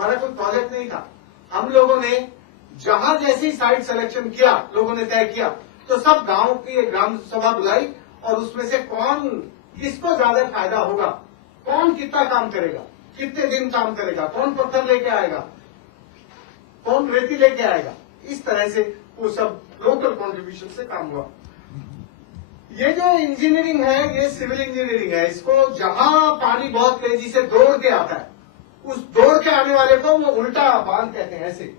हमारा कोई प्रोजेक्ट नहीं था। हम लोगों ने जहां जैसी साइट सिलेक्शन किया, लोगों ने तय किया, तो सब गांव की एक ग्राम सभा बुलाई और उसमें से कौन किसको ज्यादा फायदा होगा, कौन कितना काम करेगा, कितने दिन काम करेगा, कौन पत्थर लेके आएगा, कौन रेती लेके आएगा, इस तरह से वो सब लोकल कंट्रीब्यूशन से काम हुआ। ये जो इंजीनियरिंग है, ये सिविल इंजीनियरिंग है। इसको जहां पानी बहुत तेजी से दौड़ के आता है, उस दौड़ के आने वाले को वो उल्टा बांध कहते हैं। ऐसे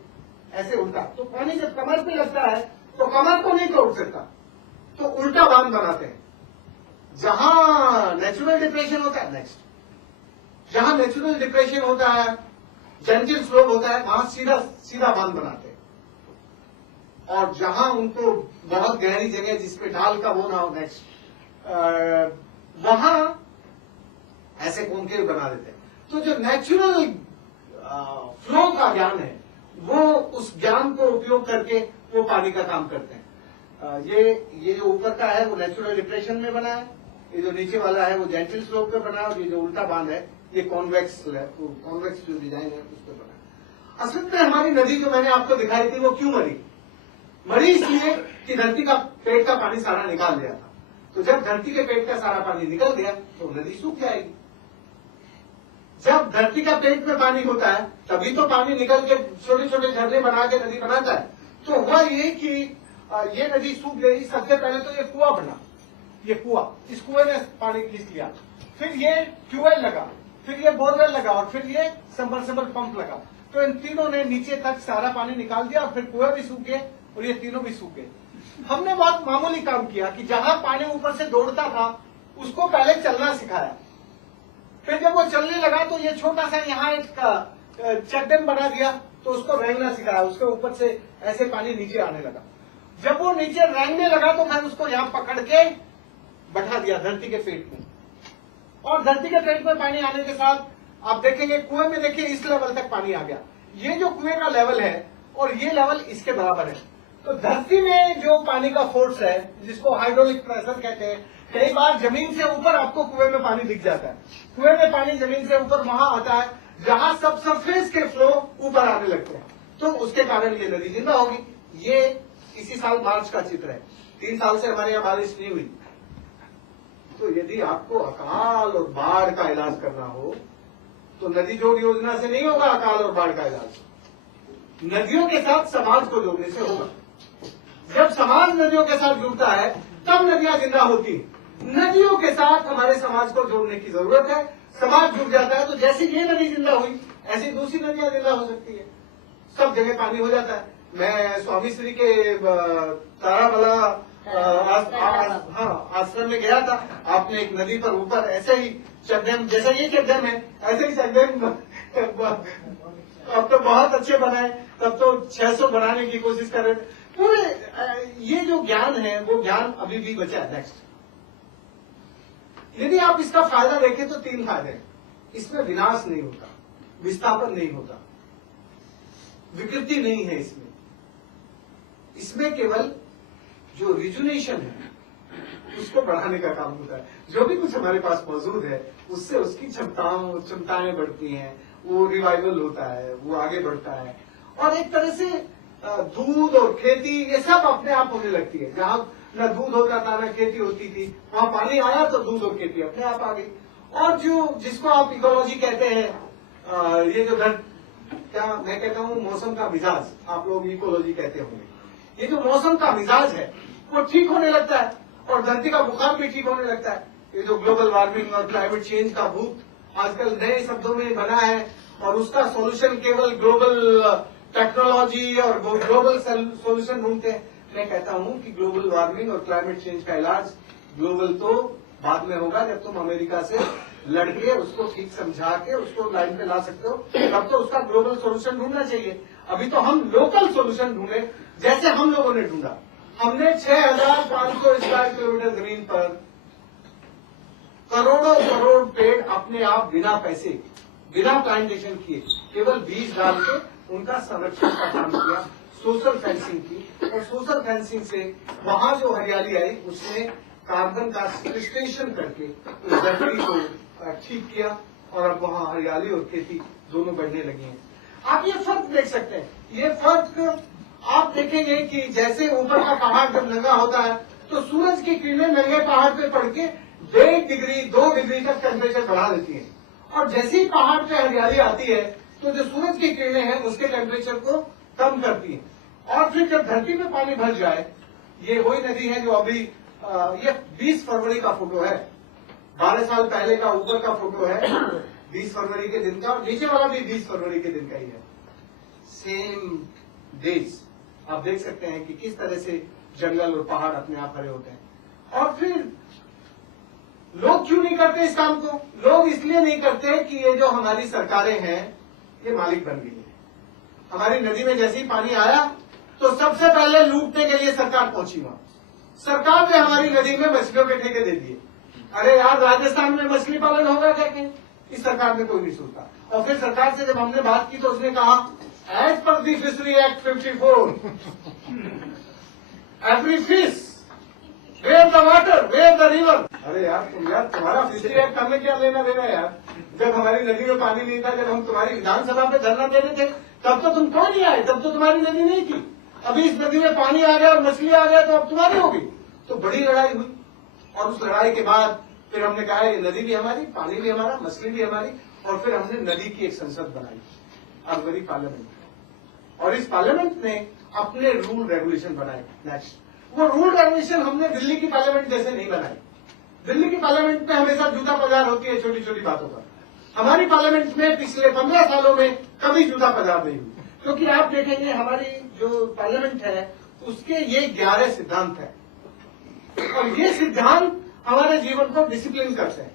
ऐसे उल्टा, तो पानी जब कमर पे लगता है तो कमर को नहीं तोड़ सकता, तो उल्टा बांध बनाते हैं। जहां नेचुरल डिप्रेशन होता है, नेक्स्ट जहां नेचुरल डिप्रेशन होता है, जेंटल स्लोप होता है, वहां सीधा सीधा बांध बनाते हैं। और जहां उनको बहुत गहरी जगह जिसपे ढाल का वो ना हो, नेक्स्ट वहां ऐसे कॉन्केव बना देते हैं। तो जो नेचुरल फ्लो का ज्ञान है, वो उस ज्ञान को उपयोग करके वो पानी का काम करते हैं। ये जो ऊपर का है वो नेचुरल डिप्रेशन में बना है, ये जो नीचे वाला है वो जेंटल स्लोप पे बना है, और ये जो उल्टा बांध है ये कॉन्वेक्स जो डिजाइन है उस पर बना है। असल में हमारी नदी जो मैंने आपको दिखाई थी वो क्यों मरी इसलिए कि धरती का पेट का पानी सारा निकाल दिया था। तो जब धरती के पेट का सारा पानी निकल गया तो नदी सूख जाएगी। जब धरती का पेट में पानी होता है तभी तो पानी निकल के छोटे छोटे झरने बना के नदी बनाता है। तो हुआ ये कि ये नदी सूख गई। सबसे पहले तो ये कुआं बना, ये कुआं, इस कुएं ने पानी खींच लिया, फिर ये ट्यूबवेल लगा, फिर ये बोरवेल लगा, और फिर ये सबमर्सिबल पंप लगा। तो इन तीनों ने नीचे तक सारा पानी निकाल दिया, और फिर कुएं भी सूख गए और ये तीनों भी सूख गए। हमने बहुत मामूली काम किया कि जहां पानी ऊपर से दौड़ता था उसको पहले चलना सिखाया। फिर जब वो चलने लगा तो ये छोटा सा यहाँ एक चेक डैम बना दिया, तो उसको रेंगना सिखाया। उसके ऊपर से ऐसे पानी नीचे आने लगा। जब वो नीचे रेंगने लगा तो फिर उसको यहाँ पकड़ के बैठा दिया धरती के पेट में, और धरती के पेट में पानी आने के साथ आप देखेंगे कुएं में, देखिए इस लेवल तक पानी आ गया। ये जो कुएं का लेवल है और ये लेवल इसके बराबर है। तो धरती में जो पानी का फोर्स है, जिसको हाइड्रोलिक प्रेशर कहते हैं, कई बार जमीन से ऊपर आपको कुएं में पानी दिख जाता है। कुएं में पानी जमीन से ऊपर वहां आता है जहां सब सरफेस के फ्लो ऊपर आने लगते हैं, तो उसके कारण ये नदी जिंदा होगी। ये इसी साल मार्च का चित्र है। 3 साल से हमारे यहाँ बारिश नहीं हुई। तो यदि आपको अकाल और बाढ़ का इलाज करना हो तो नदी जोड़ योजना से नहीं होगा। अकाल और बाढ़ का इलाज नदियों के साथ समाज को जोड़ने से होगा। जब समाज नदियों के साथ जुड़ता है तब नदियां जिंदा होती हैं। नदियों के साथ हमारे समाज को जोड़ने की जरूरत है। समाज जुड़ जाता है तो जैसे ये नदी जिंदा हुई ऐसी दूसरी नदियां जिंदा हो सकती है। सब जगह पानी हो जाता है। मैं स्वामी श्री के ताराबला आश्रम में गया था। आपने एक नदी पर ऊपर ऐसे ही चेकडैम, जैसा ये चेकडैम है ऐसे ही चेकडैम अब तो बहुत अच्छे बनाए, तब तो 600 बनाने की कोशिश कर रहे थे। पूरे ये जो ज्ञान है वो ज्ञान अभी भी बचा है। नेक्स्ट, यदि आप इसका फायदा देखें तो 3 फायदे हैं। इसमें विनाश नहीं होता, विस्थापन नहीं होता, विकृति नहीं है इसमें केवल जो रिजुनेशन है उसको बढ़ाने का काम होता है। जो भी कुछ हमारे पास मौजूद है उससे उसकी क्षमताएं बढ़ती हैं, वो रिवाइवल होता है, वो आगे बढ़ता है, और एक तरह से दूध और खेती ये सब अपने आप होने लगती है। जहां न दूध होता था न खेती होती थी, वहां पानी आया तो दूध और खेती अपने आप आ गई। और जो जिसको आप इकोलॉजी कहते हैं, ये जो क्या मैं कहता हूँ मौसम का मिजाज, आप लोग इकोलॉजी कहते होंगे। ये जो मौसम का मिजाज है वो ठीक होने लगता है और धरती का बुखार भी ठीक होने लगता है। ये जो ग्लोबल वार्मिंग और क्लाइमेट चेंज का भूत आजकल नए शब्दों में बना है, और उसका सॉल्यूशन केवल ग्लोबल टेक्नोलॉजी और ग्लोबल सॉल्यूशन ढूंढते हैं। मैं कहता हूं कि ग्लोबल वार्मिंग और क्लाइमेट चेंज का इलाज ग्लोबल तो बाद में होगा, जब तुम अमेरिका से लड़के उसको ठीक समझा के उसको लाइन पे ला सकते हो, तब तो उसका ग्लोबल सॉल्यूशन ढूंढना चाहिए। अभी तो हम लोकल सॉल्यूशन ढूंढे, जैसे हम लोगों ने ढूंढा। हमने 6500 स्क्वायर किलोमीटर जमीन पर करोड़ों करोड़ पेड़ अपने आप बिना पैसे, बिना प्लांटेशन किए, केवल बीज डाल के उनका संरक्षण का काम किया, सोशल फेंसिंग की, और सोशल फेंसिंग से वहां जो हरियाली आई उसने कार्बन का सिक्वेस्ट्रेशन करके उस धरती को ठीक किया, और अब वहां हरियाली और खेती दोनों बढ़ने लगी हैं। आप ये फर्क देख सकते हैं। ये फर्क आप देखेंगे कि जैसे ऊपर का पहाड़ जब नंगा होता है तो सूरज की किरणें नंगे पहाड़ पे पड़ के 1.5 डिग्री 2 डिग्री तक टेम्परेचर बढ़ा देती है, और जैसे ही पहाड़ पे हरियाली आती है तो जो सूरज की किरणें हैं उसके टेम्परेचर को कम करती है। और फिर जब धरती में पानी भर जाए, ये वही नदी है जो अभी ये 20 फरवरी का फोटो है, 12 साल पहले का ऊपर का फोटो है 20 फरवरी के दिन का, और नीचे वाला भी 20 फरवरी के दिन का ही है। सेम डेज आप देख सकते हैं कि किस तरह से जंगल और पहाड़ अपने आप हरे होते हैं। और फिर लोग क्यों नहीं करते इस काम को? लोग इसलिए नहीं करते कि ये जो हमारी सरकारें हैं ये मालिक बन गई है। हमारी नदी में जैसे ही पानी आया तो सबसे पहले लूटने के लिए सरकार पहुंची वहां। सरकार ने हमारी नदी में मछलियों के ठेके दे दिए। अरे यार, राजस्थान में मछली पालन होगा क्या? कहीं इस सरकार में कोई नहीं सोचता। और फिर सरकार से जब हमने बात की तो उसने कहा as per the fishery act 54 every fish where the water where the river. अरे यार तुम्हारा फिशरी एक्ट हमें क्या लेना देना यार? जब हमारी नदी में पानी नहीं था, जब हम तुम्हारी विधानसभा पे धरना दे रहे थे, तब तो तुम क्यों नहीं आए? तब तो तुम्हारी नदी नहीं थी। अभी इस नदी में पानी आ गया और मछली आ गया तो अब तुम्हारी होगी। तो बड़ी लड़ाई हुई, और उस लड़ाई के बाद फिर हमने कहा ये नदी भी हमारी, पानी भी हमारा, मछली भी हमारी। और फिर हमने नदी की एक संसद बनाई, अरवरी पार्लियामेंट। और इस पार्लियामेंट ने अपने रूल रेगुलेशन बनाए। नेक्स्ट, वो रूल रेगुलेशन हमने दिल्ली की पार्लियामेंट जैसे नहीं बनाई। दिल्ली की पार्लियामेंट में हमेशा जूता पजार होती है छोटी छोटी बातों पर। हमारी पार्लियामेंट में पिछले 15 सालों में कभी जूता पजार नहीं हुई, क्योंकि आप देखेंगे हमारी जो पार्लियामेंट है उसके ये 11 सिद्धांत है, और ये सिद्धांत हमारे जीवन को डिसिप्लिन करते हैं।